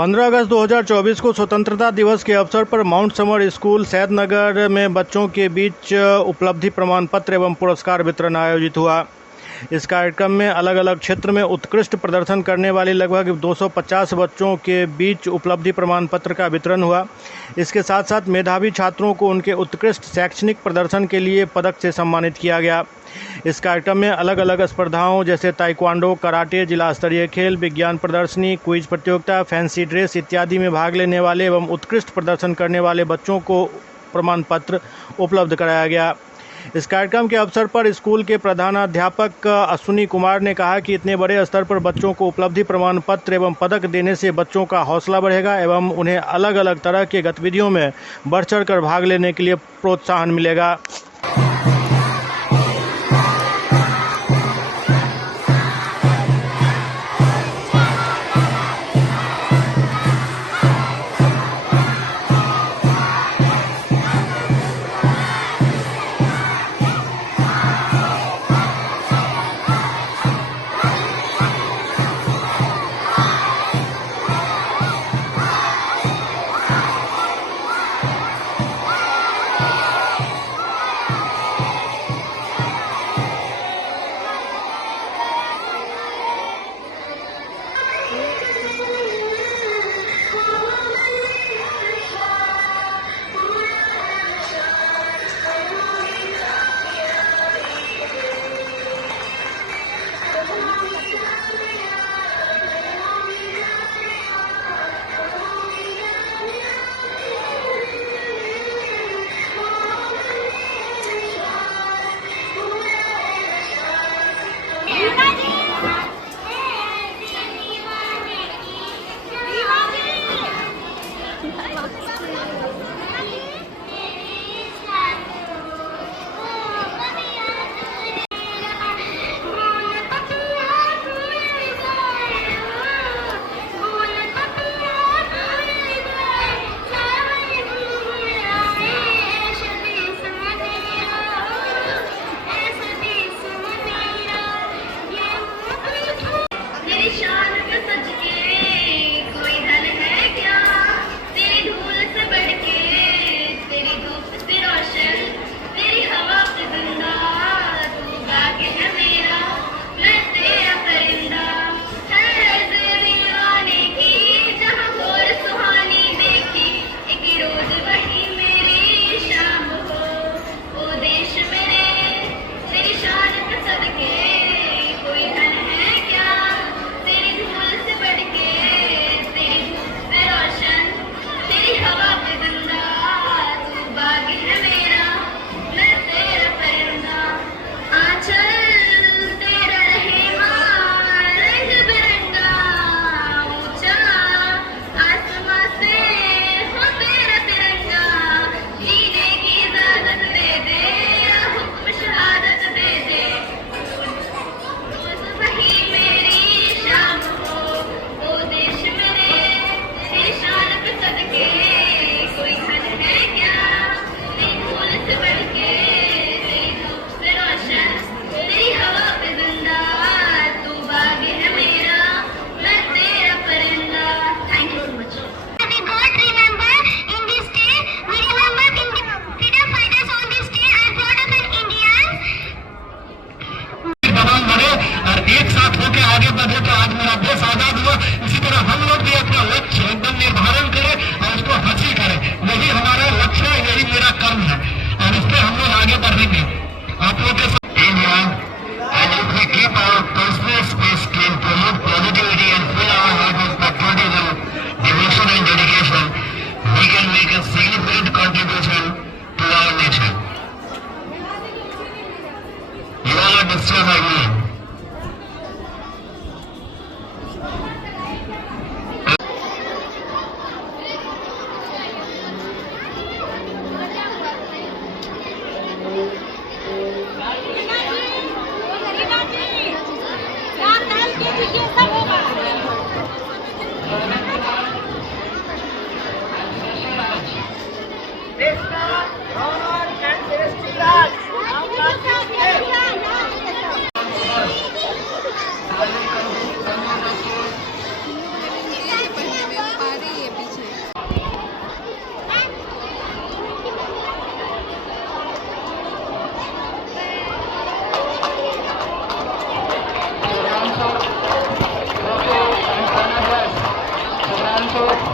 15 अगस्त 2024 को स्वतंत्रता दिवस के अवसर पर माउंट समर स्कूल सैदनगर में बच्चों के बीच उपलब्धि प्रमाण पत्र एवं पुरस्कार वितरण आयोजित हुआ। इस कार्यक्रम में अलग अलग क्षेत्र में उत्कृष्ट प्रदर्शन करने वाले लगभग 250 बच्चों के बीच उपलब्धि प्रमाण पत्र का वितरण हुआ। इसके साथ साथ मेधावी छात्रों को उनके उत्कृष्ट शैक्षणिक प्रदर्शन के लिए पदक से सम्मानित किया गया। इस कार्यक्रम में अलग अलग स्पर्धाओं जैसे ताइक्वांडो, कराटे, जिला स्तरीय खेल, विज्ञान प्रदर्शनी, क्विज प्रतियोगिता, फैंसी ड्रेस इत्यादि में भाग लेने वाले एवं उत्कृष्ट प्रदर्शन करने वाले बच्चों को प्रमाण पत्र उपलब्ध कराया गया। इस कार्यक्रम के अवसर पर स्कूल के प्रधानाध्यापक अश्विनी कुमार ने कहा कि इतने बड़े स्तर पर बच्चों को उपलब्धि प्रमाण पत्र एवं पदक देने से बच्चों का हौसला बढ़ेगा एवं उन्हें अलग अलग तरह के गतिविधियों में बढ़ चढ़कर भाग लेने के लिए प्रोत्साहन मिलेगा। तो